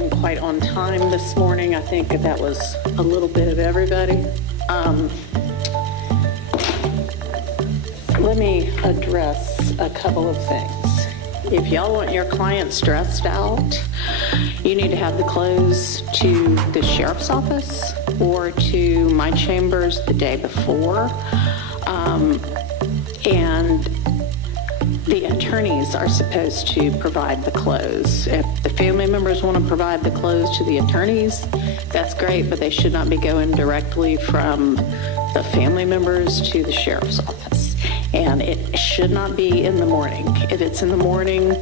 starting quite on time this morning. I think that was a little bit of everybody. Let me address a couple of things. If y'all want your client stressed out, you need to have the close to the sheriff's office or to my chambers the day before. And the attorneys are supposed to provide the close. If the family members want to provide the close to the attorneys, that's great, but they should not be going directly from the family members to the sheriff's office. And it should not be in the morning. If it's in the morning,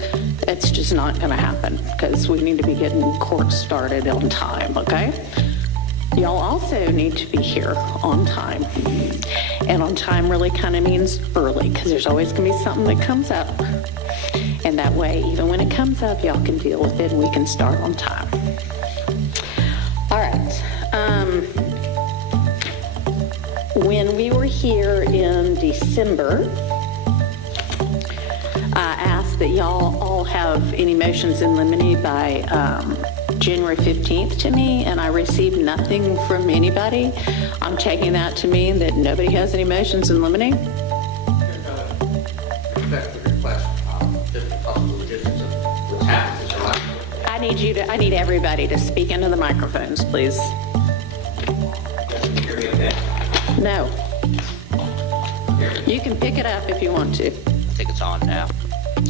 it's just not going to happen because we need to be getting court started on time, okay? Y'all also need to be here on time. And on time really kind of means early because there's always going to be something that comes up. And that way, even when it comes up, y'all can deal with it and we can start on time. All right. When we were here in December, I asked that y'all all have any motions in limine by January 15th to me, and I received nothing from anybody. I'm taking that to mean that nobody has any motions in limine. I need everybody to speak into the microphones, please. No. You can pick it up if you want to. I think it's on now.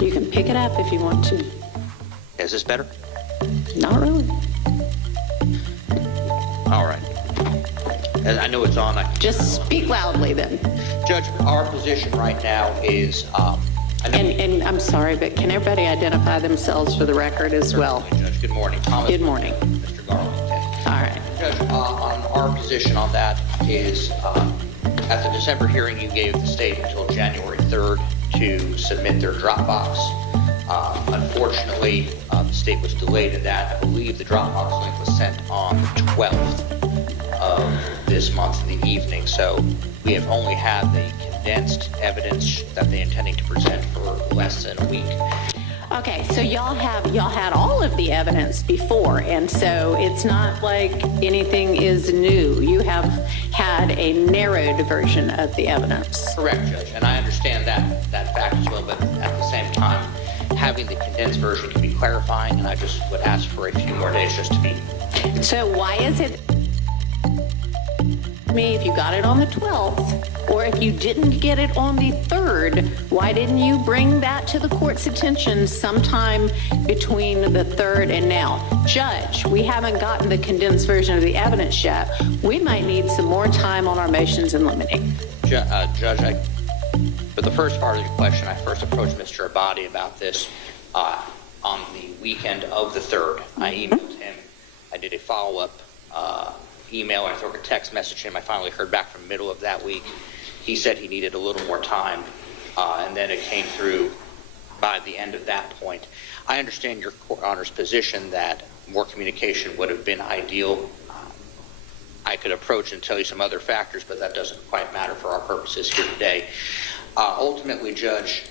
You can pick it up if you want to. Is this better? Not really. All right. I know it's on. Just speak loudly then. Judge, our position right now is, and I'm sorry, but can everybody identify themselves for the record as well? Judge, good morning. Thomas. Good morning. Mr. Garlington. All right. Judge, on our position on that is, at the December hearing, you gave the state until January 3rd to submit their Dropbox. Unfortunately, the state was delayed in that. I believe the Dropbox link was sent on the 12th of this month in the evening. So we have only had the condensed evidence that they're intending to present for less than a week. Okay, so y'all had all of the evidence before, and so it's not like anything is new. You have had a narrowed version of the evidence. Correct, Judge, and I understand that fact as well, but at the same time, having the condensed version can be clarifying, and I just would ask for a few more days just to be. So why is it me if you got it on the 12th, or if you didn't get it on the 3rd, why didn't you bring that to the court's attention sometime between the 3rd and now? Judge, we haven't gotten the condensed version of the evidence yet. We might need some more time on our motions in limine. Judge, for the first part of your question, I first approached Mr. Abadi about this on the weekend of the 3rd. I emailed him. I did a follow-up email, and I threw a text message to him. I finally heard back from the middle of that week. He said he needed a little more time, and then it came through by the end of that point. I understand your Honor's position that more communication would have been ideal. I could approach and tell you some other factors, but that doesn't quite matter for our purposes here today. Ultimately, Judge,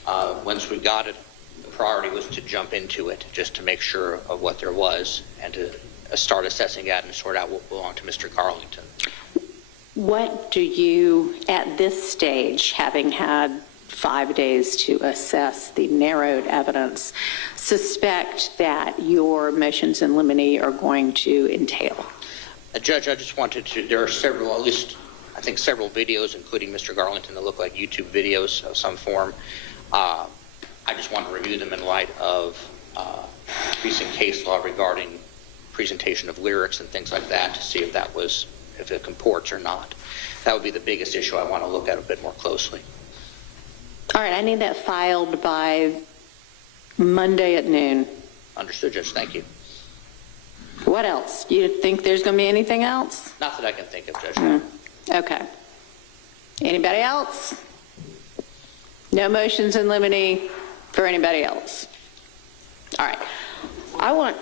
once we got it, the priority was to jump into it just to make sure of what there was and to start assessing that and sort out what belonged to Mr. Garlington. What do you, at this stage, having had 5 days to assess the narrowed evidence, suspect that your motions in limine are going to entail? Judge, I just wanted to, there are several, at least I think several videos, including Mr. Garlington, that look like YouTube videos of some form. I just want to review them in light of recent case law regarding presentation of lyrics and things like that to see if that was, if it comports or not. That would be the biggest issue I want to look at a bit more closely. All right, I need that filed by Monday at noon. Understood, Judge. Thank you. What else? You think there's going to be anything else? Not that I can think of, Judge. Okay. Anybody else? No motions in limine for anybody else. All right. I want,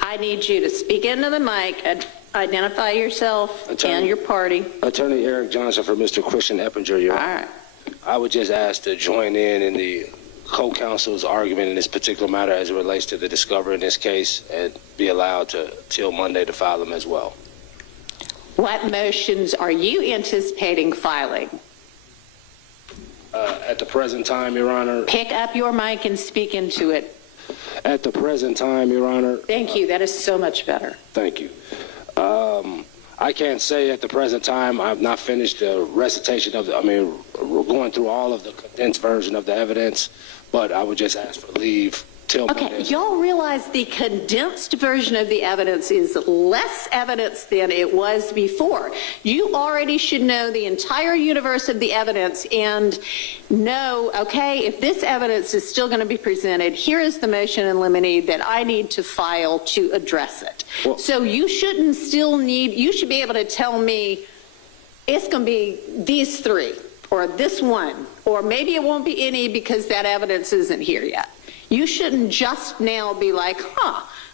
I need you to speak into the mic and identify yourself and your party. Attorney Eric Johnson for Mr. Christian Eppinger. All right. I would just ask to join in the co-counsel's argument in this particular matter as it relates to the discovery in this case and be allowed to till Monday to file them as well. What motions are you anticipating filing? At the present time, Your Honor. Pick up your mic and speak into it. At the present time, Your Honor. Thank you. That is so much better. Thank you. I can't say at the present time. I've not finished the recitation of we're going through all of the condensed version of the evidence, but I would just ask for leave till Okay, Monday. y'all realize the condensed version of the evidence is less evidence than it was before. You already should know the entire universe of the evidence and know, okay, if this evidence is still going to be presented, here is the motion in limine that I need to file to address it. Well, so you shouldn't still need, you should be able to tell me it's going to be these three or this one, or maybe it won't be any because that evidence isn't here yet. You shouldn't just now be like,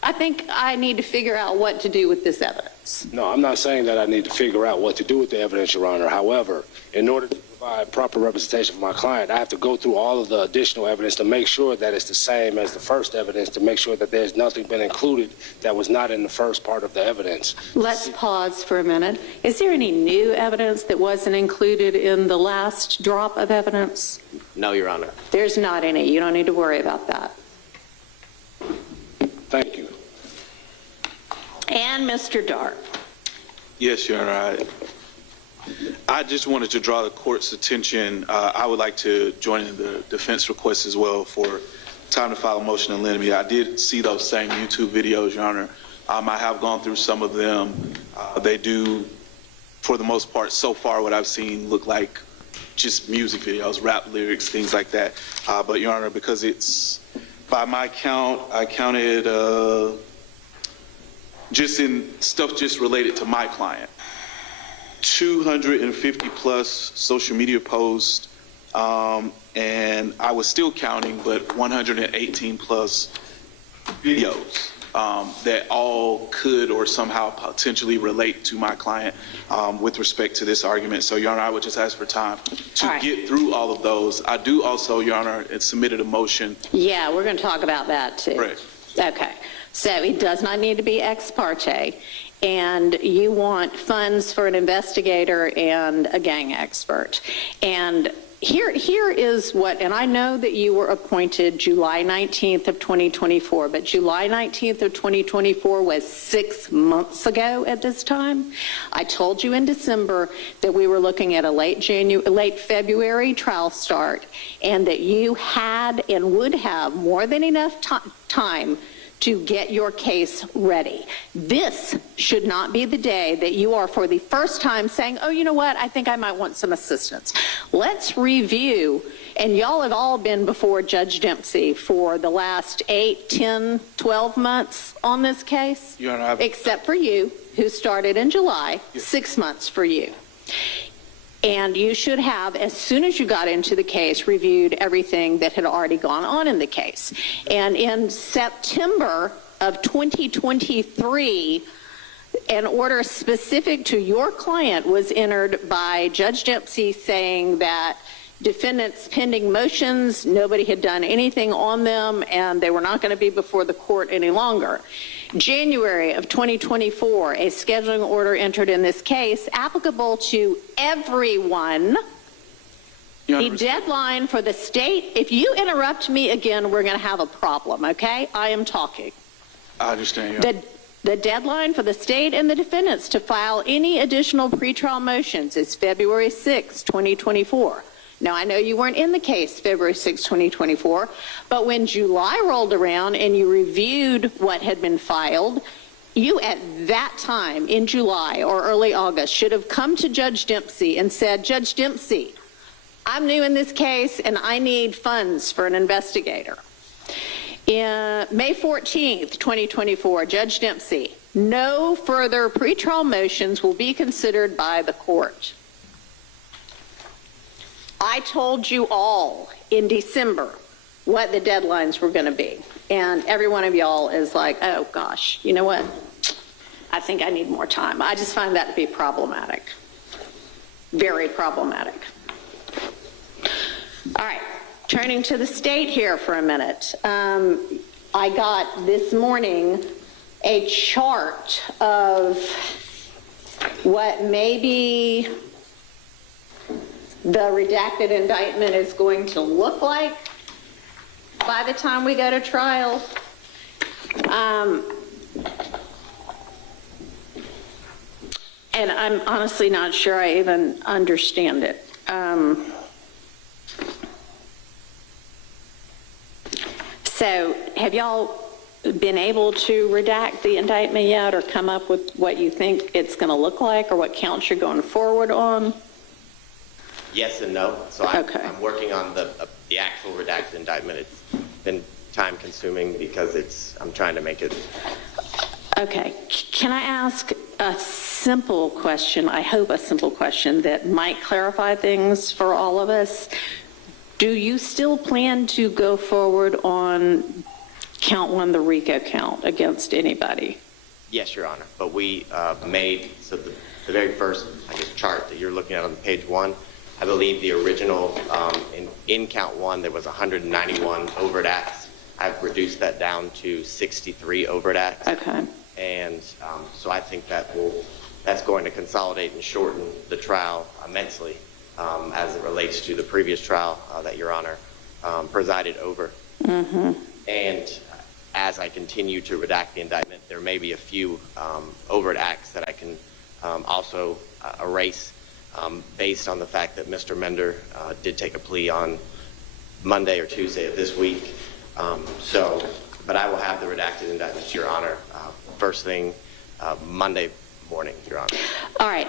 I think I need to figure out what to do with this evidence. No, I'm not saying that I need to figure out what to do with the evidence, Your Honor. However, in order to provide proper representation for my client, I have to go through all of the additional evidence to make sure that it's the same as the first evidence, to make sure that there's nothing been included that was not in the first part of the evidence. Let's pause for a minute. Is there any new evidence that wasn't included in the last drop of evidence? No, Your Honor. There's not any. You don't need to worry about that. Thank you. And Mr. Dart. Yes, Your Honor. I just wanted to draw the court's attention. I would like to join in the defense request as well for time to file a motion in limine. I did see those same YouTube videos, Your Honor. I have gone through some of them. They do, for the most part, so far what I've seen look like just music videos, rap lyrics, things like that. But, Your Honor, because it's, by my count, I counted just in stuff just related to my client, 250 plus social media posts, and I was still counting, but 118 plus videos that all could or somehow potentially relate to my client with respect to this argument. So, Your Honor, I would just ask for time to get through all of those. I do also, Your Honor, submitted a motion. Yeah, we're going to talk about that too. Right. Okay. So it does not need to be ex parte, and you want funds for an investigator and a gang expert. And here is what, and I know that you were appointed July 19th of 2024, but July 19th of 2024 was 6 months ago at this time. I told you in December that we were looking at a late February trial start, and that you had and would have more than enough time to get your case ready. This should not be the day that you are for the first time saying, oh, you know what, I think I might want some assistance. Let's review, and y'all have all been before Judge Dempsey for the last 8, 10, 12 months on this case, Your Honor, except for you, who started in July, 6 months for you. And you should have, as soon as you got into the case, reviewed everything that had already gone on in the case. And in September of 2023, an order specific to your client was entered by Judge Dempsey saying that defendants pending motions, nobody had done anything on them, and they were not going to be before the court any longer. January of 2024, a scheduling order entered in this case applicable to everyone. The deadline for the state, if you interrupt me again, we're going to have a problem, okay? I am talking. I understand, Your Honor. The deadline for the state and the defendants to file any additional pretrial motions is February 6, 2024. Now, I know you weren't in the case February 6, 2024, but when July rolled around and you reviewed what had been filed, you at that time in July or early August should have come to Judge Dempsey and said, Judge Dempsey, I'm new in this case and I need funds for an investigator. In May 14th, 2024, Judge Dempsey, no further pretrial motions will be considered by the court. I told you all in December what the deadlines were going to be. And every one of y'all is like, oh gosh, you know what? I think I need more time. I just find that to be problematic. Very problematic. All right. Turning to the state here for a minute. I got this morning a chart of what maybe the redacted indictment is going to look like by the time we go to trial. And I'm honestly not sure I even understand it. So have y'all been able to redact the indictment yet, or come up with what you think it's going to look like, or what counts you're going forward on? Yes and no. So Okay. I'm working on the actual redacted indictment. It's been time consuming because I'm trying to make it. Okay. Can I ask a simple question, I hope a simple question, that might clarify things for all of us? Do you still plan to go forward on count one, the RICO count, against anybody? Yes, Your Honor. But we made, so the very first, I guess, chart that you're looking at on page 1, I believe the original, in count 1, there was 191 overt acts. I've reduced that down to 63 overt acts. Okay. And so I think that's going to consolidate and shorten the trial immensely as it relates to the previous trial that Your Honor presided over. Mm-hmm. And as I continue to redact the indictment, there may be a few overt acts that I can also erase based on the fact that Mr. Mender did take a plea on Monday or Tuesday of this week. But I will have the redacted indictment, Your Honor, first thing Monday morning, Your Honor. All right.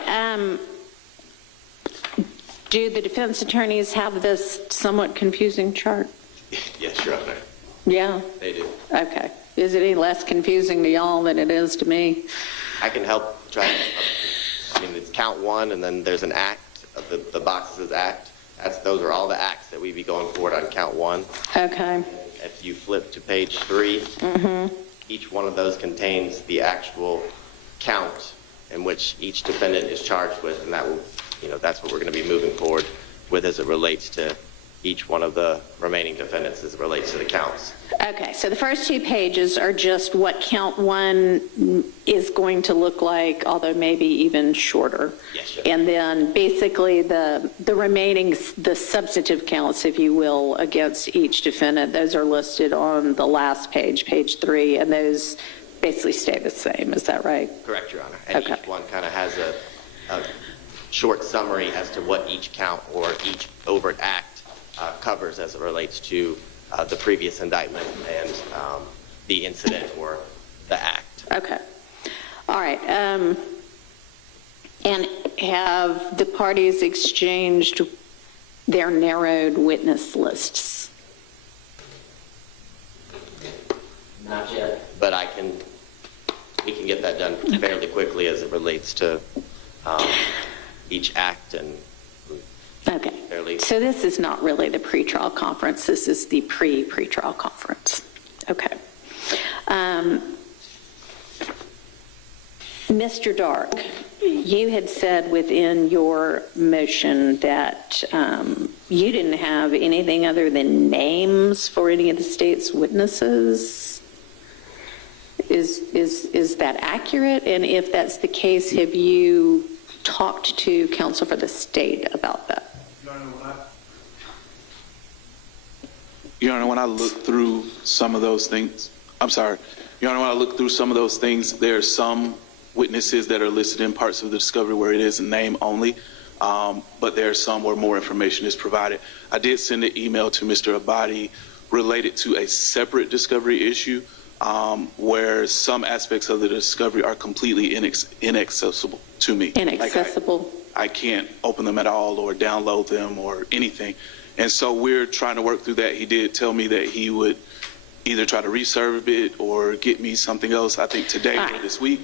Do the defense attorneys have this somewhat confusing chart? Yes, Your Honor. Yeah? They do. Okay. Is it any less confusing to y'all than it is to me? I can help try. I mean, it's count 1, and then there's an act. The box says act. Those are all the acts that we'd be going forward on count 1. Okay. If you flip to page 3, each one of those contains the actual count in which each defendant is charged with, and that will, that's what we're going to be moving forward with as it relates to each one of the remaining defendants as it relates to the counts. Okay, so the first 2 pages are just what count 1 is going to look like, although maybe even shorter. Yes, yes. And then basically the remaining, the substantive counts, if you will, against each defendant, those are listed on the last page, page 3, and those basically stay the same. Is that right? Correct, Your Honor. And Okay. each one kind of has a short summary as to what each count or each overt act covers as it relates to the previous indictment and the incident or the act. Okay. All right. And have the parties exchanged their narrowed witness lists? Not yet. But we can get that done fairly quickly as it relates to each act and Okay. fairly. So this is not really the pretrial conference. This is the pre-pretrial conference. Okay. Mr. Dark, you had said within your motion that you didn't have anything other than names for any of the state's witnesses. Is that accurate? And if that's the case, have you talked to counsel for the state about that? Your Honor, when I look through some of those things, I'm sorry. Your Honor, when I look through some of those things, there are some witnesses that are listed in parts of the discovery where it is a name only, but there are some where more information is provided. I did send an email to Mr. Abadi related to a separate discovery issue where some aspects of the discovery are completely inaccessible to me. Inaccessible? Like I can't open them at all or download them or anything. And so we're trying to work through that. He did tell me that he would either try to reserve it or get me something else, I think today or this week.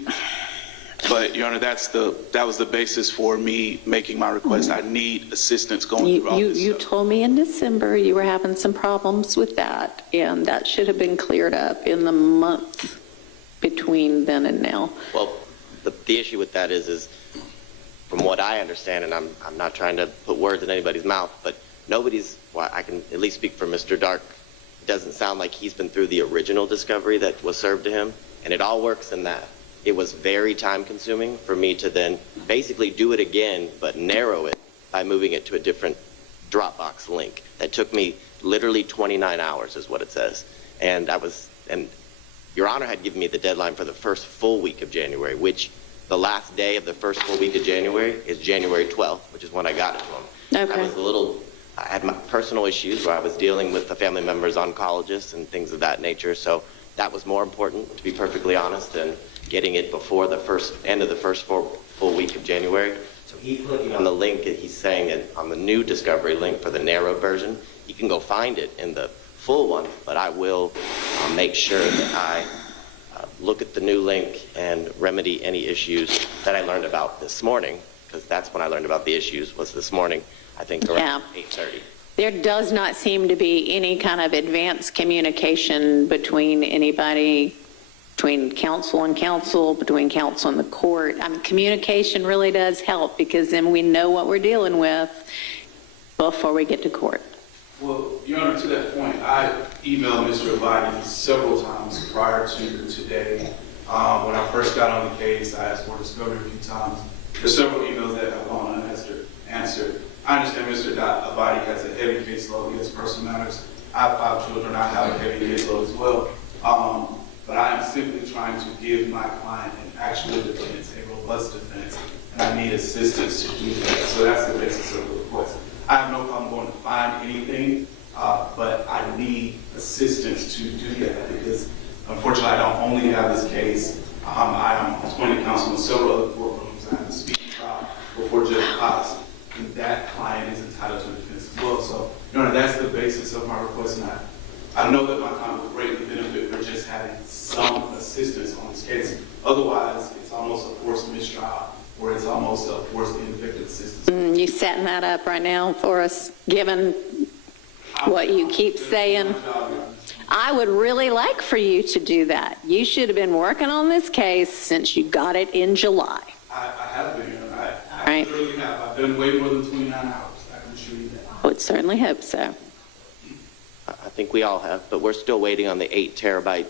But, Your Honor, that was the basis for me making my request. I need assistance going through all this You stuff. told me in December you were having some problems with that, and that should have been cleared up in the month between then and now. Well, the issue with that is from what I understand, and I'm not trying to put words in anybody's mouth, but well, I can at least speak for Mr. Dark. It doesn't sound like he's been through the original discovery that was served to him, and it all works in that. It was very time consuming for me to then basically do it again, but narrow it by moving it to a different Dropbox link. That took me literally 29 hours is what it says. And Your Honor had given me the deadline for the first full week of January, which the last day of the first full week of January is January 12th, which is when I got it to him. Okay. I had my personal issues where I was dealing with the family members, oncologists, and things of that nature. So that was more important, to be perfectly honest, than getting it before the end of the first full week of January. So he's clicking on the link, and he's saying it on the new discovery link for the narrowed version. He can go find it in the full one, but I will make sure that I look at the new link and remedy any issues that I learned about this morning, because that's when I learned about the issues, was this morning, I think around 8:30. There does not seem to be any kind of advanced communication between anybody, between counsel and counsel, between counsel and the court. I mean, communication really does help, because then we know what we're dealing with before we get to court. Well, Your Honor, to that point, I emailed Mr. Abadi several times prior to today. When I first got on the case, I asked for discovery a few times. There's several emails that have gone unanswered. I understand Mr. Abadi has a heavy caseload. He has personal matters. I have 5 children. I have a heavy caseload as well. But I am simply trying to give my client an actual defense, a robust defense, and I need assistance to do that. So that's the basis of the request. I have no problem going to find anything, but I need assistance to do that, because unfortunately I don't only have this case. I am appointed counsel in several other courtrooms. I have a speaking trial before Judge Potts, and that client is entitled to a defense as well. So, Your Honor, that's the basis of my request, and I know that my client would greatly benefit from just having some assistance on this case. Otherwise, it's almost a forced mistrial, or it's almost a forced ineffective assistance. You setting that up right now for us, given what you keep saying? I would really like for you to do that. You should have been working on this case since you got it in July. I have been, Your Honor. I Right. really have. I've been way more than 29 hours. I can assure you that. I would certainly hope so. I think we all have, but we're still waiting on the 8 terabyte,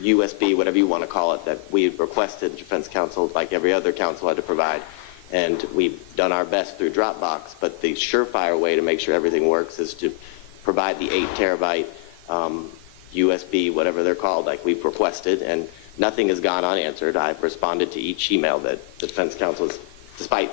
USB, whatever you want to call it, that we requested defense counsel, like every other counsel, had to provide. And we've done our best through Dropbox, but the surefire way to make sure everything works is to provide the 8 terabyte USB, whatever they're called, like we've requested, and nothing has gone unanswered. I've responded to each email that the defense counsel has, despite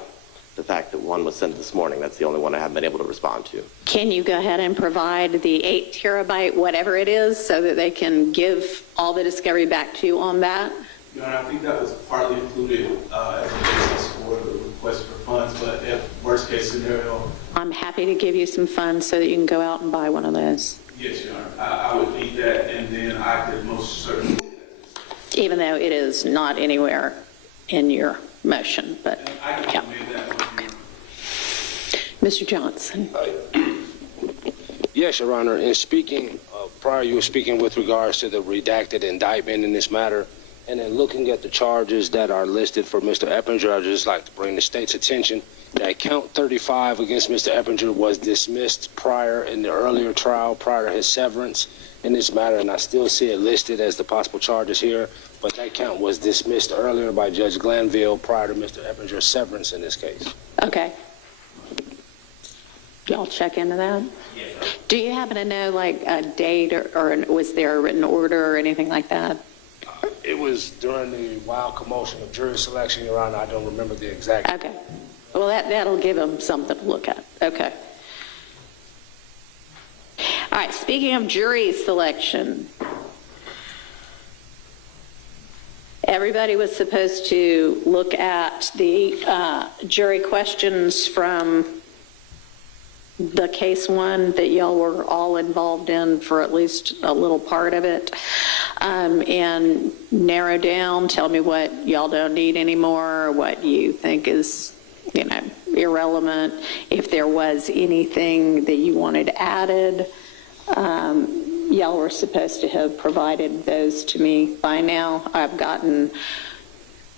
the fact that one was sent this morning. That's the only one I haven't been able to respond to. Can you go ahead and provide the 8 terabyte, whatever it is, so that they can give all the discovery back to you on that? Your Honor, I think that was partly included as a basis for the request for funds, but if worst case scenario, I'm happy to give you some funds so that you can go out and buy one of those, yes, Your Honor, I would need that, and then I could most certainly. even though it is not anywhere in your motion, but I can yeah. amend that motion, Your Honor. Mr. Johnson. Yes, Your Honor. In speaking, prior you were speaking with regards to the redacted indictment in this matter, and then looking at the charges that are listed for Mr. Eppinger, I'd just like to bring the state's attention that count 35 against Mr. Eppinger was dismissed prior in the earlier trial, prior to his severance in this matter, and I still see it listed as the possible charges here, but that count was dismissed earlier by Judge Glanville prior to Mr. Eppinger's severance in this case. Okay. Y'all check into that? Yes. Do you happen to know, like, a date or was there a written order or anything like that? It was during the wild commotion of jury selection, Your Honor. I don't remember the exact. Okay. Well, that'll give them something to look at. Okay. All right, speaking of jury selection, everybody was supposed to look at the jury questions from the case one that y'all were all involved in for at least a little part of it, and narrow down, tell me what y'all don't need anymore, what you think is, irrelevant. If there was anything that you wanted added, y'all were supposed to have provided those to me by now. I've gotten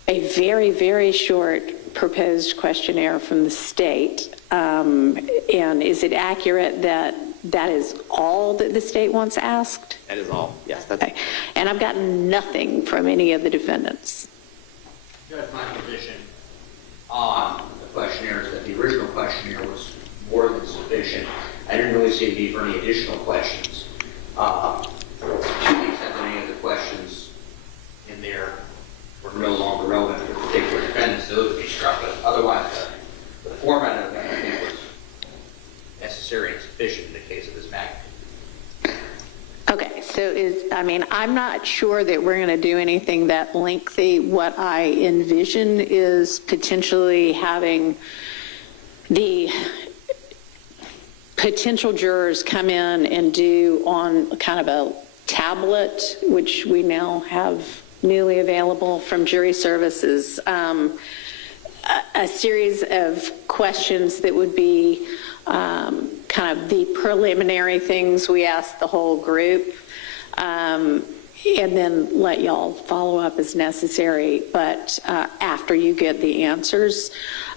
a very, very short proposed questionnaire from the state. And is it accurate that that is all that the state wants asked? That is all. Yes, that's Okay. And I've gotten nothing from any of the defendants. Judge, my position on the questionnaire is that the original questionnaire was more than sufficient. I didn't really see a need for any additional questions. To the extent that any of the questions in there were no longer relevant to particular defendants, those would be struck. But otherwise, the format of that I think was necessary and sufficient in the case of this magnitude. Okay, so I'm not sure that we're going to do anything that lengthy. What I envision is potentially having the potential jurors come in and do on kind of a tablet, which we now have newly available from jury services, a series of questions that would be kind of the preliminary things we ask the whole group, and then let y'all follow up as necessary, but after you get the answers.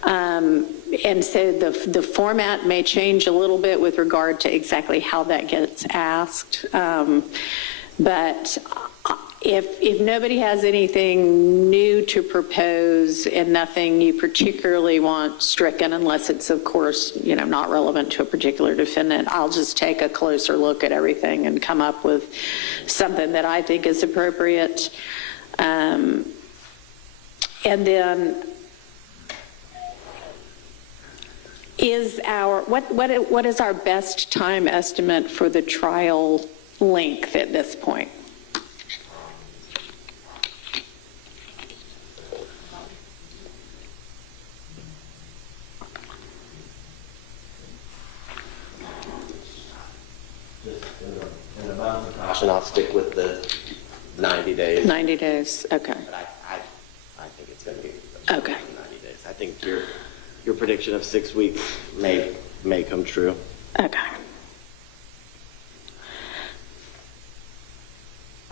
And so the format may change a little bit with regard to exactly how that gets asked. But if nobody has anything new to propose and nothing you particularly want stricken, unless it's, of course, not relevant to a particular defendant, I'll just take a closer look at everything and come up with something that I think is appropriate. And then what is our best time estimate for the trial length at this point? and I'll stick with the 90 days. 90 days, okay. But I think it's going to be Okay. 90 days. I think your prediction of 6 weeks may come true. Okay.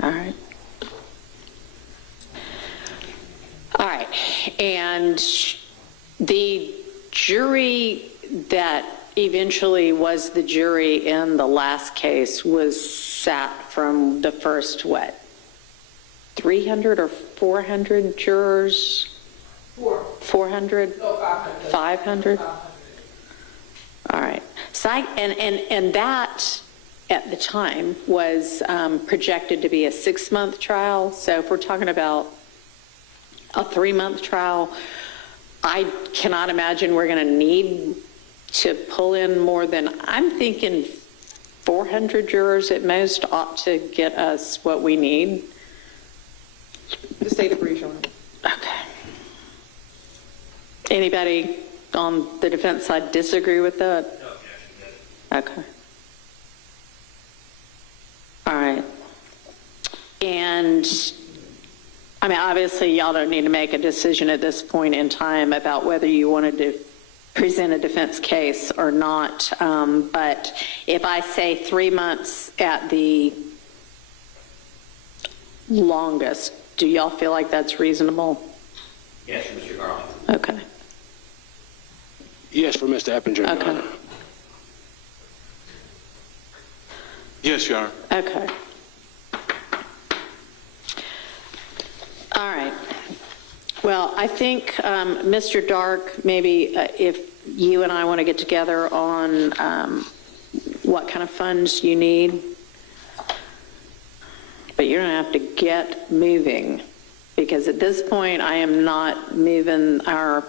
All right. All right. And the jury that eventually was the jury in the last case was sat from the first, 300 or 400 jurors? 400? No, 500. 500? All right. So and that, at the time, was projected to be a 6-month trial. So if we're talking about a 3-month trial, I cannot imagine we're going to need to pull in more than, I'm thinking 400 jurors at most ought to get us what we need. The state agrees on it. Okay. Anybody on the defense side disagree with that? Okay. All right. And I mean, obviously, y'all don't need to make a decision at this point in time about whether you wanted to present a defense case or not. But if I say 3 months at the longest, do y'all feel like that's reasonable? Yes, Mr. Garland. Okay. Yes, for Mr. Eppinger, Your Okay. Honor. Yes, Your Honor. Okay. All right. Well, I think, Mr. Dark, maybe if you and I want to get together on what kind of funds you need, but you're going to have to get moving, because at this point I am not moving our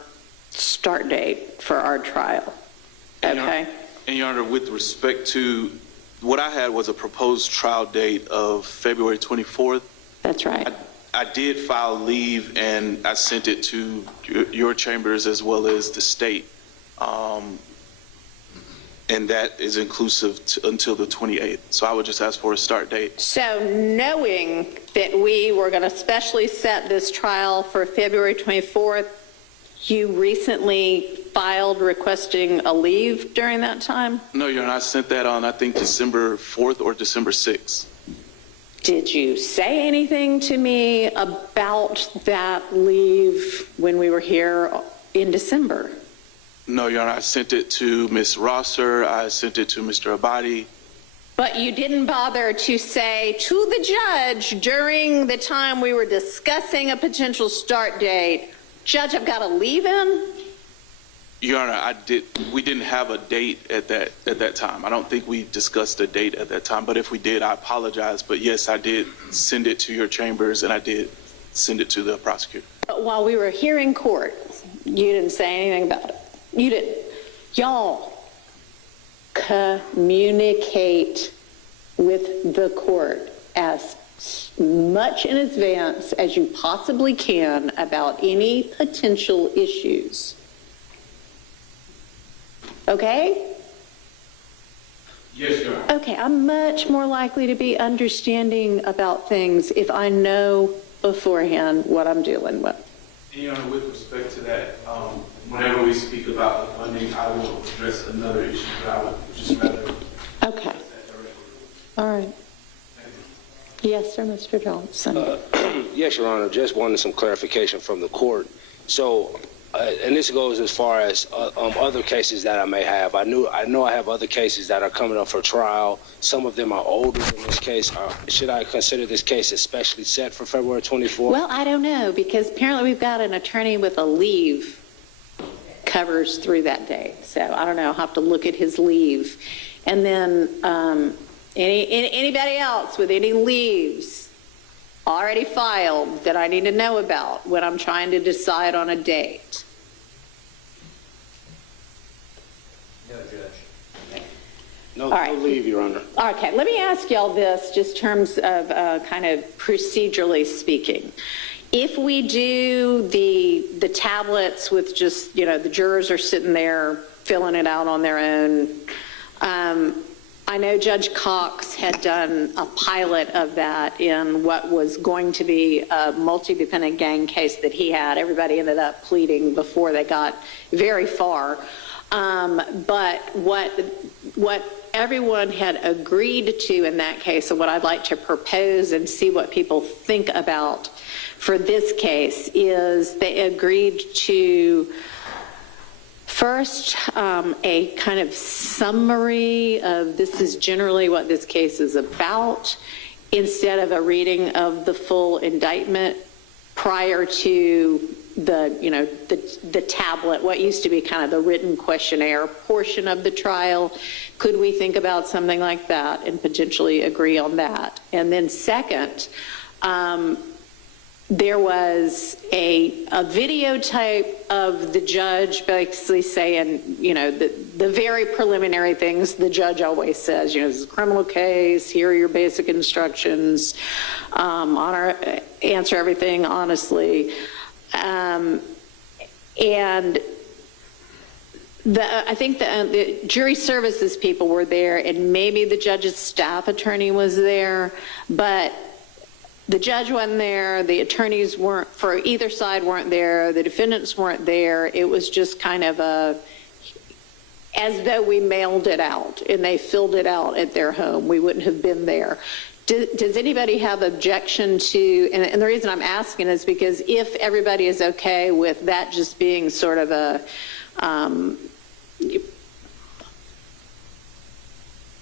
start date for our trial. Okay? And Your Honor, with respect to what I had was a proposed trial date of February 24th. That's right. I did file leave, and I sent it to your chambers as well as the state, and that is inclusive until the 28th. So I would just ask for a start date. So knowing that we were going to specially set this trial for February 24th, you recently filed requesting a leave during that time? No, Your Honor, I sent that on, I think, December 4th or December 6th. Did you say anything to me about that leave when we were here in December. No, Your Honor, I sent it to Ms. Rosser, I sent it to Mr. Abadi. But you didn't bother to say to the judge during the time we were discussing a potential start date, Judge, I've got to leave in? Your Honor, we didn't have a date at that time. I don't think we discussed a date at that time, but if we did, I apologize. But yes, I did send it to your chambers, and I did send it to the prosecutor. But while we were here in court, you didn't say anything about it. You didn't. Y'all communicate with the court as much in advance as you possibly can about any potential issues. Okay? Yes, Your Honor. Okay, I'm much more likely to be understanding about things if I know beforehand what I'm dealing with. And Your Honor, with respect to that, whenever we speak about the funding, I will address another issue, but I would just rather. Okay. All right. Yes, sir, Mr. Johnson. Yes, Your Honor, just wanted some clarification from the court. So, and this goes as far as other cases that I may have. I know I have other cases that are coming up for trial. Some of them are older than this case. Should I consider this case especially set for February 24th? Well, I don't know, because apparently we've got an attorney with a leave covers through that day. So I don't know, I'll have to look at his leave. And then anybody else with any leaves already filed that I need to know about when I'm trying to decide on a date? No, Judge. No, All right. no leave, Your Honor. Okay, let me ask y'all this, just terms of kind of procedurally speaking. If we do the tablets with just, the jurors are sitting there filling it out on their own, I know Judge Cox had done a pilot of that in what was going to be a multi-defendant gang case that he had. Everybody ended up pleading before they got very far. But what everyone had agreed to in that case, and what I'd like to propose and see what people think about for this case, is they agreed to first, a kind of summary of this is generally what this case is about, instead of a reading of the full indictment prior to the tablet, what used to be kind of the written questionnaire portion of the trial. Could we think about something like that and potentially agree on that? And then second, there was a videotape of the judge basically saying, the very preliminary things the judge always says, this is a criminal case, here are your basic instructions, answer everything honestly. And I think the jury services people were there, and maybe the judge's staff attorney was there, but the judge wasn't there, the attorneys weren't, for either side weren't there, the defendants weren't there. It was just kind of as though we mailed it out and they filled it out at their home. We wouldn't have been there. Does anybody have objection to, and the reason I'm asking is because if everybody is okay with that just being sort of a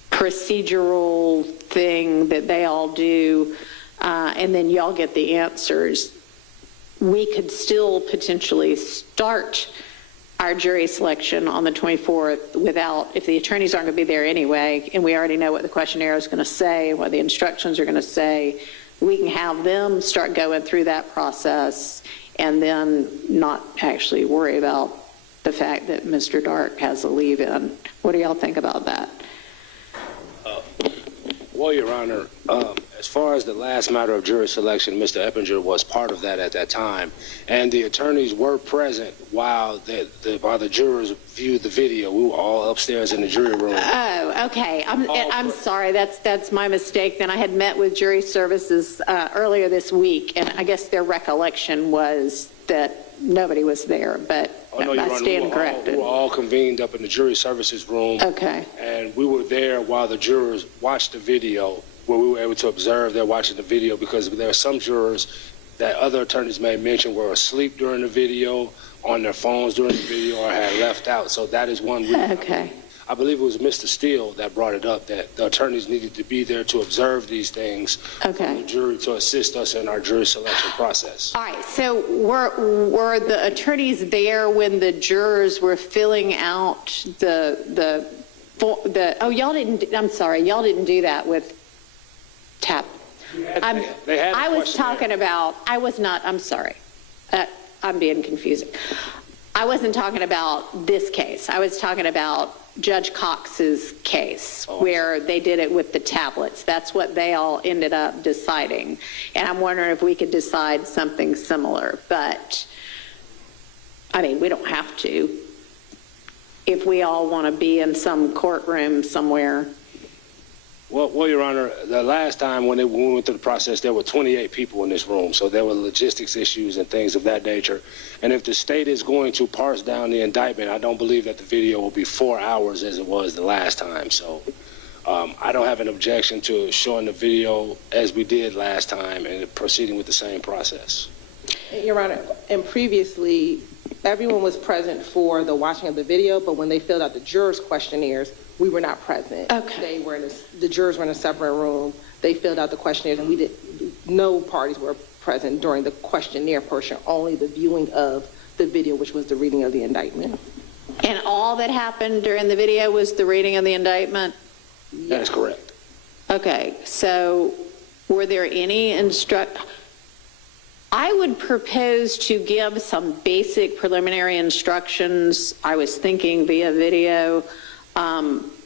procedural thing that they all do, and then y'all get the answers, we could still potentially start our jury selection on the 24th without, if the attorneys aren't going to be there anyway, and we already know what the questionnaire is going to say, what the instructions are going to say, we can have them start going through that process and then not actually worry about the fact that Mr. Dark has a leave-in. What do y'all think about that? Well, Your Honor, as far as the last matter of jury selection, Mr. Eppinger was part of that at that time, and the attorneys were present while the jurors viewed the video. We were all upstairs in the jury room. Oh, okay. I'm sorry. That's my mistake. Then I had met with jury services earlier this week, and I guess their recollection was that nobody was there, but No, I stand corrected. We were all convened up in the jury services room. Okay. And we were there while the jurors watched the video, where we were able to observe they're watching the video, because there are some jurors that other attorneys may mention were asleep during the video, on their phones during the video, or had left out. So that is one reason. Okay. I believe it was Mr. Steele that brought it up, that the attorneys needed to be there to observe these things Okay. for the jury to assist us in our jury selection process. All right, so were the attorneys there when the jurors were filling out oh, y'all didn't, I'm sorry, y'all didn't do that with TAP. They had a I was questionnaire. talking about, I was not, I'm sorry. I'm being confusing. I wasn't talking about this case. I was talking about Judge Cox's case, where they did it with the tablets. That's what they all ended up deciding. And I'm wondering if we could decide something similar. But, I mean, we don't have to. If we all want to be in some courtroom somewhere. Well, Your Honor, the last time when we went through the process, there were 28 people in this room, so there were logistics issues and things of that nature. And if the state is going to parse down the indictment, I don't believe that the video will be 4 hours as it was the last time. So I don't have an objection to showing the video as we did last time and proceeding with the same process. Your Honor, and previously, everyone was present for the watching of the video, but when they filled out the jurors' questionnaires, we were not present. Okay. The jurors were in a separate room. They filled out the questionnaires, and no parties were present during the questionnaire portion, only the viewing of the video, which was the reading of the indictment. And all that happened during the video was the reading of the indictment? That is correct. Okay, so were there any I would propose to give some basic preliminary instructions, I was thinking via video,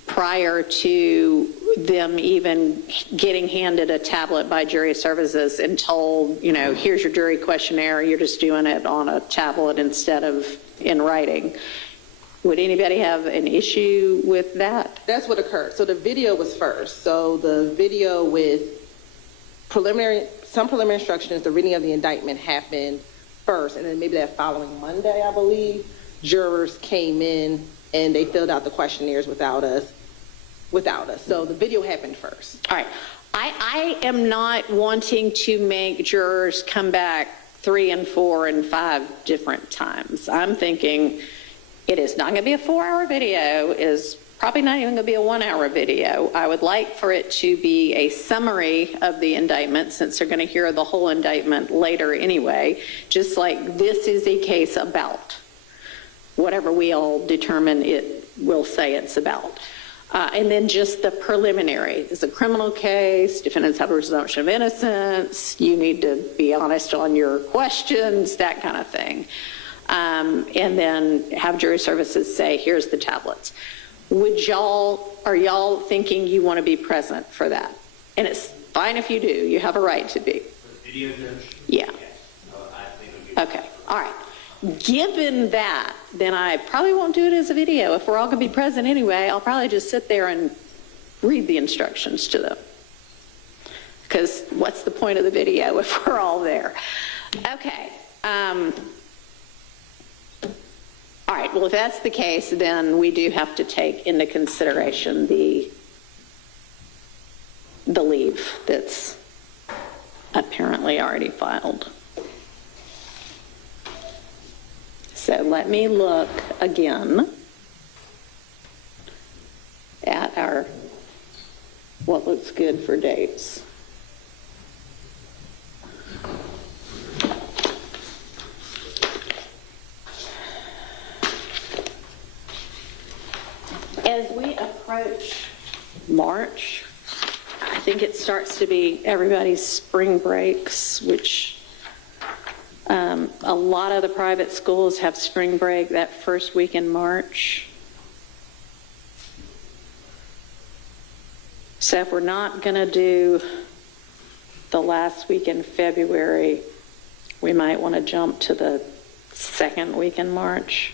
prior to them even getting handed a tablet by jury services and told, you know, here's your jury questionnaire, you're just doing it on a tablet instead of in writing. Would anybody have an issue with that? That's what occurred. So the video was first. So the video with some preliminary instructions, the reading of the indictment happened first, and then maybe that following Monday, I believe, jurors came in and they filled out the questionnaires without us. So the video happened first. All right. I am not wanting to make jurors come back 3 and 4 and 5 different times. I'm thinking it is not going to be a 4-hour video, is probably not even going to be a 1-hour video. I would like for it to be a summary of the indictment, since they're going to hear the whole indictment later anyway, just like this is a case about whatever we all determine it will say it's about. And then just the preliminary. It's a criminal case, defendants have a presumption of innocence, you need to be honest on your questions, that kind of thing. And then have jury services say, here's the tablets. Are y'all thinking you want to be present for that? And it's fine if you do, you have a right to be. For the video judge? Yeah. Yes. I think it would be Okay, all right. Given that, then I probably won't do it as a video. If we're all going to be present anyway, I'll probably just sit there and read the instructions to them. Because what's the point of the video if we're all there? Okay. All right, well, if that's the case, then we do have to take into consideration the leave that's apparently already filed. So let me look again at our, what looks good for dates. As we approach March, I think it starts to be everybody's spring breaks, which a lot of the private schools have spring break that first week in March. So if we're not going to do the last week in February, we might want to jump to the second week in March.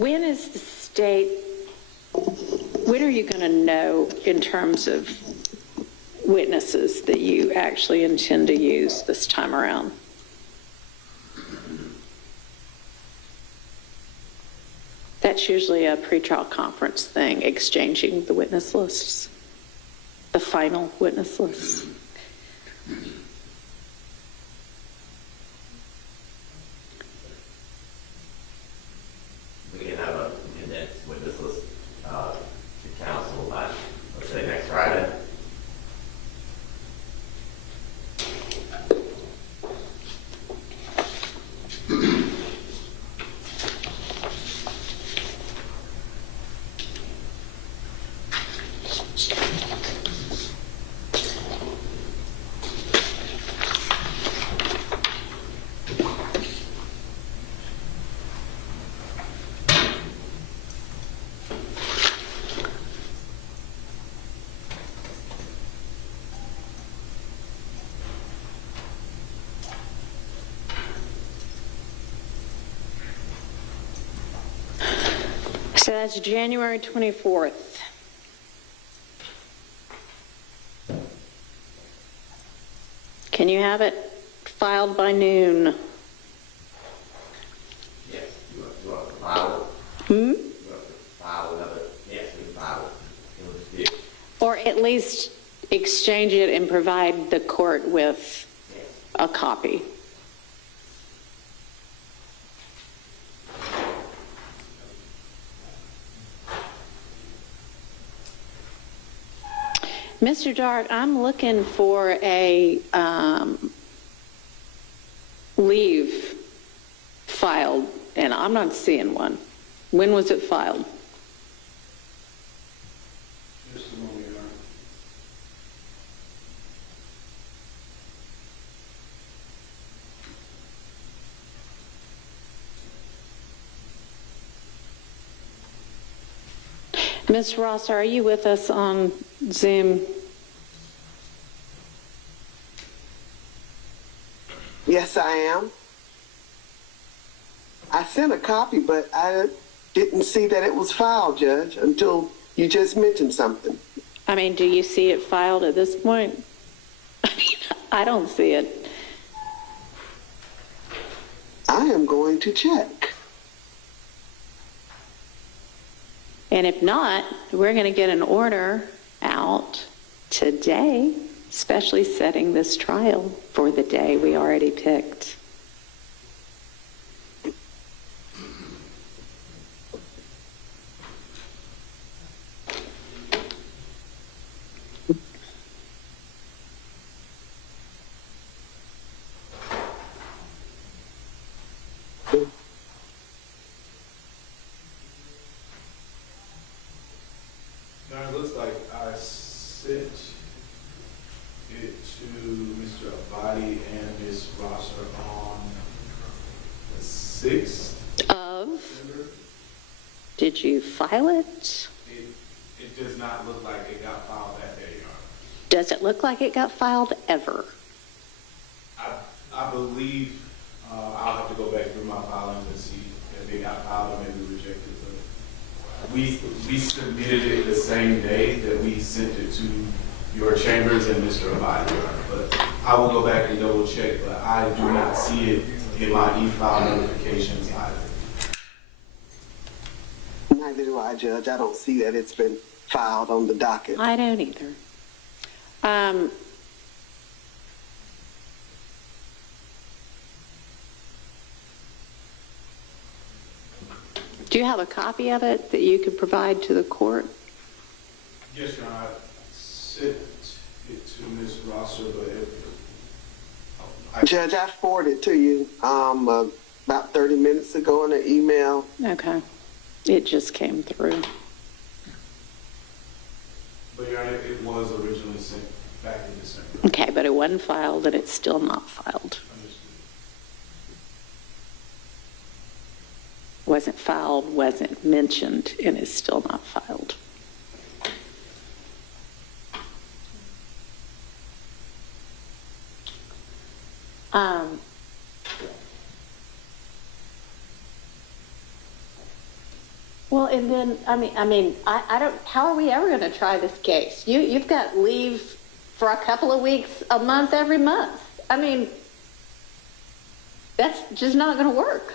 when is the state, when are you going to know in terms of witnesses that you actually intend to use this time around? That's usually a pretrial conference thing, exchanging the witness lists, the final witness lists. We can have a condensed witness list to council by, let's say, next Friday. So that's January 24th. Can you have it filed by noon? Yes, you want to file it? You want to file another, yes, we can file it. It'll just be, Or at least exchange it and provide the court with yes. a copy? Mr. Dark, I'm looking for a leave filed, and I'm not seeing one. When was it filed? Just a moment, Your Honor. Ms. Ross, are you with us on Zoom? Yes, I am. I sent a copy, but I didn't see that it was filed, Judge, until you just mentioned something. I mean, do you see it filed at this point? I mean, I don't see it. I am going to check. And if not, we're going to get an order out today, especially setting this trial for the day we already picked. Now, it looks like I sent it to Mr. Abadi and Ms. Rosser on the 6th. Of? Did you file it? It does not look like it got filed that day, Your Honor. Does it look like it got filed ever? I believe I'll have to go back through my filings and see if it got filed or maybe rejected. But we submitted it the same day that we sent it to your chambers and Mr. Abadi, Your Honor. But I will go back and double check, but I do not see it in my e-file notifications either. Neither do I, Judge. I don't see that it's been filed on the docket. I don't either. Do you have a copy of it that you could provide to the court? Yes, Your Honor. I sent it to Ms. Rosser, but Judge, I forwarded to you about 30 minutes ago in an email. Okay. It just came through. But Your Honor, it was originally sent back in December. Okay, but it wasn't filed and it's still not filed. Wasn't filed, wasn't mentioned, and is still not filed. Well, and then, I don't, how are we ever going to try this case? You've got leave for a couple of weeks, a month, every month. I mean, that's just not going to work.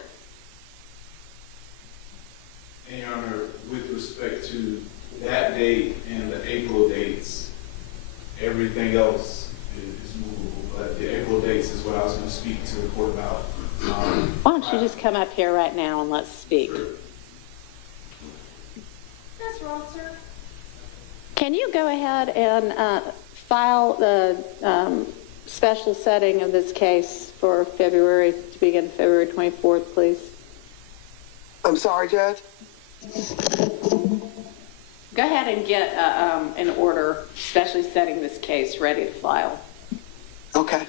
And Your Honor, with respect to that date and the April dates, everything else is movable. But the April dates is what I was going to speak to the court about. Why don't you just come up here right now and let's speak? Sure. That's wrong, sir. Can you go ahead and file the special setting of this case for February, to begin February 24th, please? I'm sorry, Judge? Go ahead and get an order specially setting this case ready to file. Okay.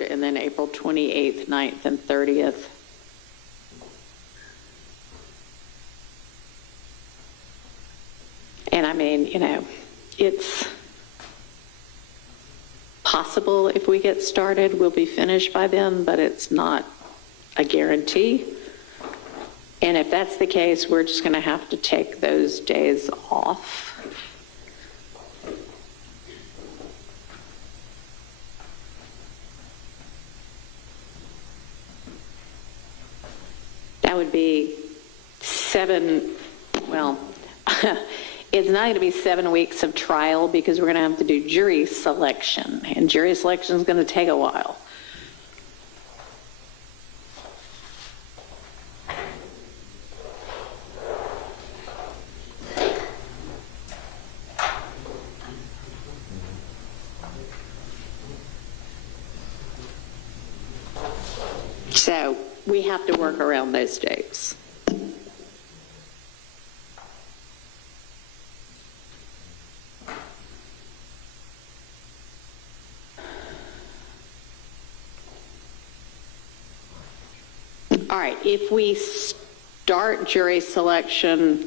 3rd, and then April 28th, 9th, and 30th. And I mean, you know, it's possible if we get started, we'll be finished by then, but it's not a guarantee. And if that's the case, we're just going to have to take those days off. That would be it's not going to be 7 weeks of trial because we're going to have to do jury selection, and jury selection is going to take a while. So we have to work around those dates. All right, if we start jury selection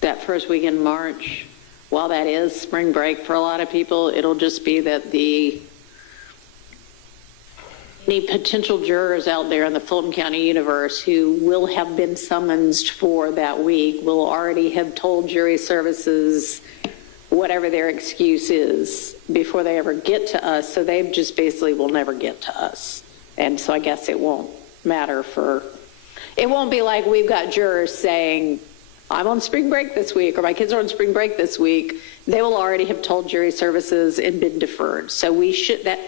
that first week in March, while that is spring break for a lot of people, it'll just be that any potential jurors out there in the Fulton County universe who will have been summoned for that week will already have told jury services whatever their excuse is before they ever get to us, so they just basically will never get to us. And so I guess it won't matter it won't be like we've got jurors saying, I'm on spring break this week, or my kids are on spring break this week. They will already have told jury services and been deferred. So that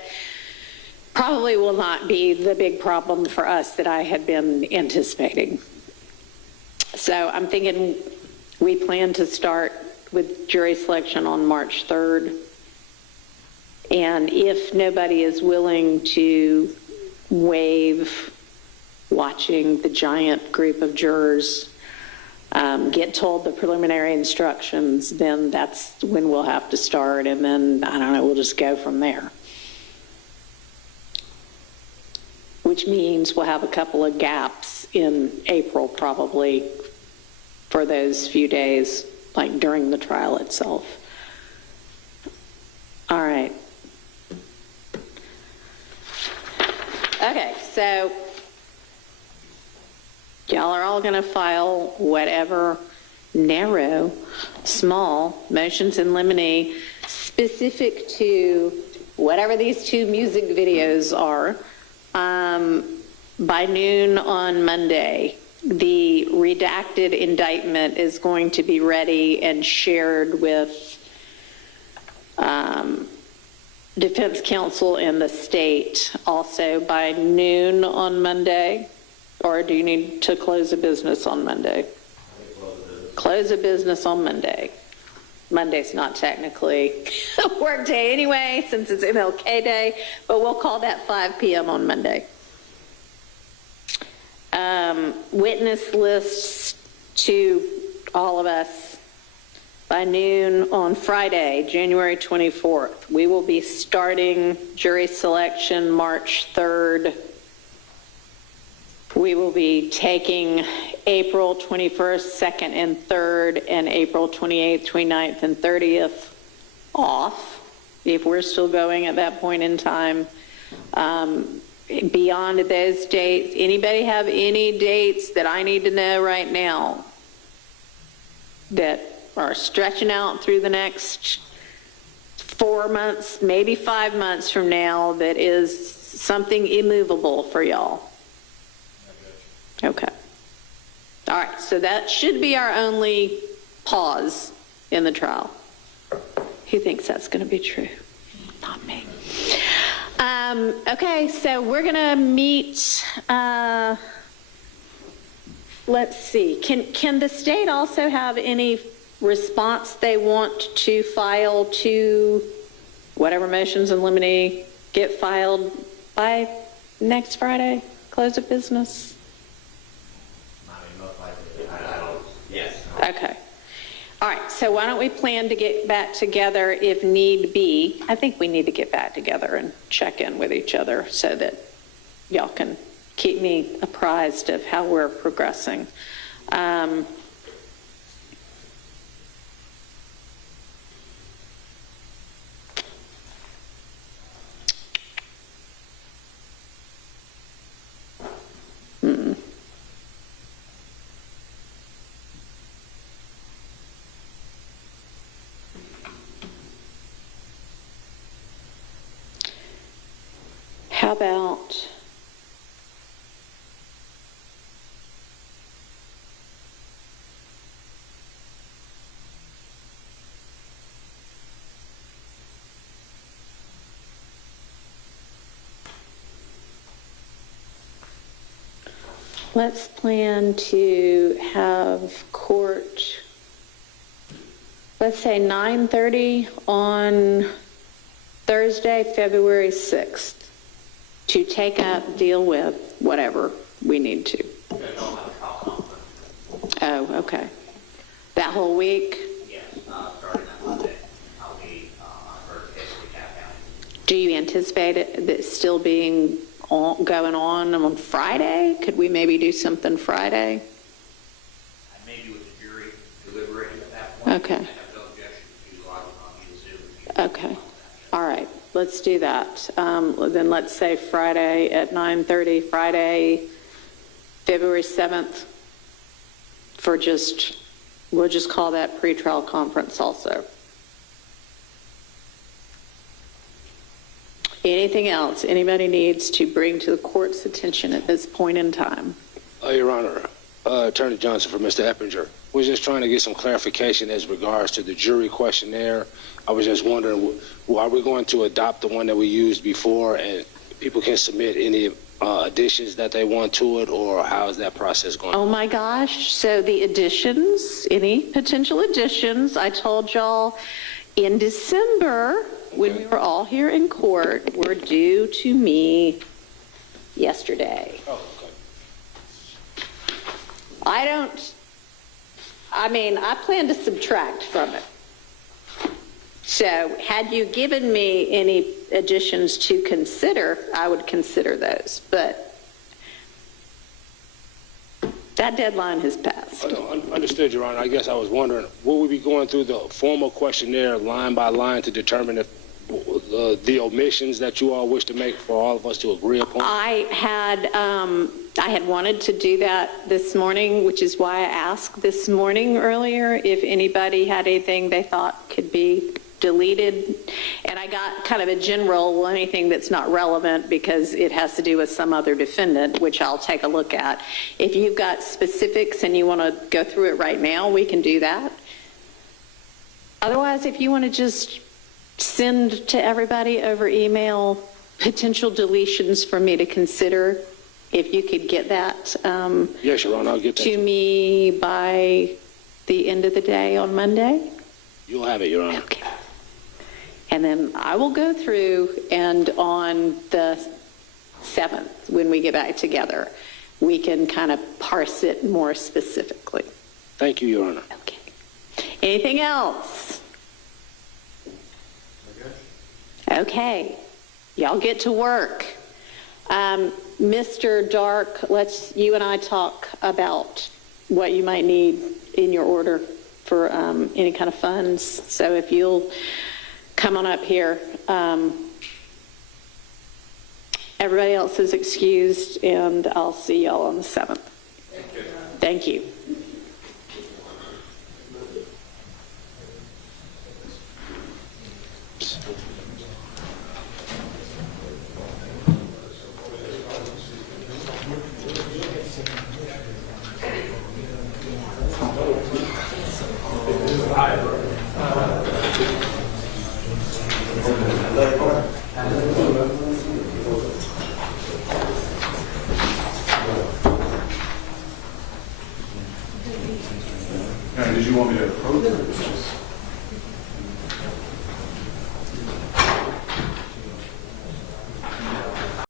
probably will not be the big problem for us that I had been anticipating. So I'm thinking we plan to start with jury selection on March 3rd. And if nobody is willing to waive watching the giant group of jurors get told the preliminary instructions, then that's when we'll have to start. And then, I don't know, we'll just go from there. Which means we'll have a couple of gaps in April probably for those few days, like during the trial itself. All right. Okay, so y'all are all going to file whatever narrow, small motions in limine specific to whatever these 2 music videos are by noon on Monday. The redacted indictment is going to be ready and shared with defense counsel and the state also by noon on Monday. Or do you need to close a business on Monday? Close a business on Monday. Monday's not technically a work day anyway, since it's MLK Day, but we'll call that 5 p.m. on Monday. Witness lists to all of us by noon on Friday, January 24th. We will be starting jury selection March 3rd. We will be taking April 21st, 2nd, and 3rd, and April 28th, 29th, and 30th off, if we're still going at that point in time. Beyond those dates, anybody have any dates that I need to know right now that are stretching out through the next 4 months, maybe 5 months from now, that is something immovable for y'all? Okay. All right, so that should be our only pause in the trial. Who thinks that's going to be true? Not me. Okay, so we're going to meet, let's see, can the state also have any response they want to file to whatever motions in limine get filed by next Friday, close of business? I mean, most likely, I don't, yes. Okay. All right, so why don't we plan to get back together if need be? I think we need to get back together and check in with each other so that y'all can keep me apprised of how we're progressing. How about let's plan to have court, let's say 9:30 on Thursday, February 6th, to take up, deal with whatever we need to. Oh, okay. That whole week? Yes, starting that Monday, I'll be on first case of the County. Do you anticipate it still being going on Friday? Could we maybe do something Friday? I may be with the jury deliberating at that point. Okay. I have no objection to logging on via Zoom. Okay. All right. Let's do that. Then let's say Friday at 9:30, Friday, February 7th, for we'll just call that pretrial conference also. Anything else anybody needs to bring to the court's attention at this point in time? Your Honor, Attorney Johnson for Mr. Eppinger. We're just trying to get some clarification as regards to the jury questionnaire. I was just wondering, are we going to adopt the one that we used before and people can submit any additions that they want to it, or how is that process going? Oh my gosh. So the additions, any potential additions, I told y'all in December when we were all here in court, were due to me yesterday. Oh, okay. I plan to subtract from it. So had you given me any additions to consider, I would consider those. But that deadline has passed. Understood, Your Honor. I guess I was wondering, will we be going through the formal questionnaire line by line to determine if the omissions that you all wish to make for all of us to agree upon? I had wanted to do that this morning, which is why I asked this morning earlier if anybody had anything they thought could be deleted. And I got kind of a general, well, anything that's not relevant because it has to do with some other defendant, which I'll take a look at. If you've got specifics and you want to go through it right now, we can do that. Otherwise, if you want to just send to everybody over email potential deletions for me to consider, if you could get that Yes, Your Honor, I'll get that to me by the end of the day on Monday. You'll have it, Your Honor. Okay. And then I will go through, and on the 7th, when we get back together, we can kind of parse it more specifically. Thank you, Your Honor. Okay. Anything else? Okay. Y'all get to work. Mr. Dark, you and I talk about what you might need in your order for any kind of funds. So if you'll come on up here. Everybody else is excused, and I'll see y'all on the 7th. Thank you. Did you want me to approach it?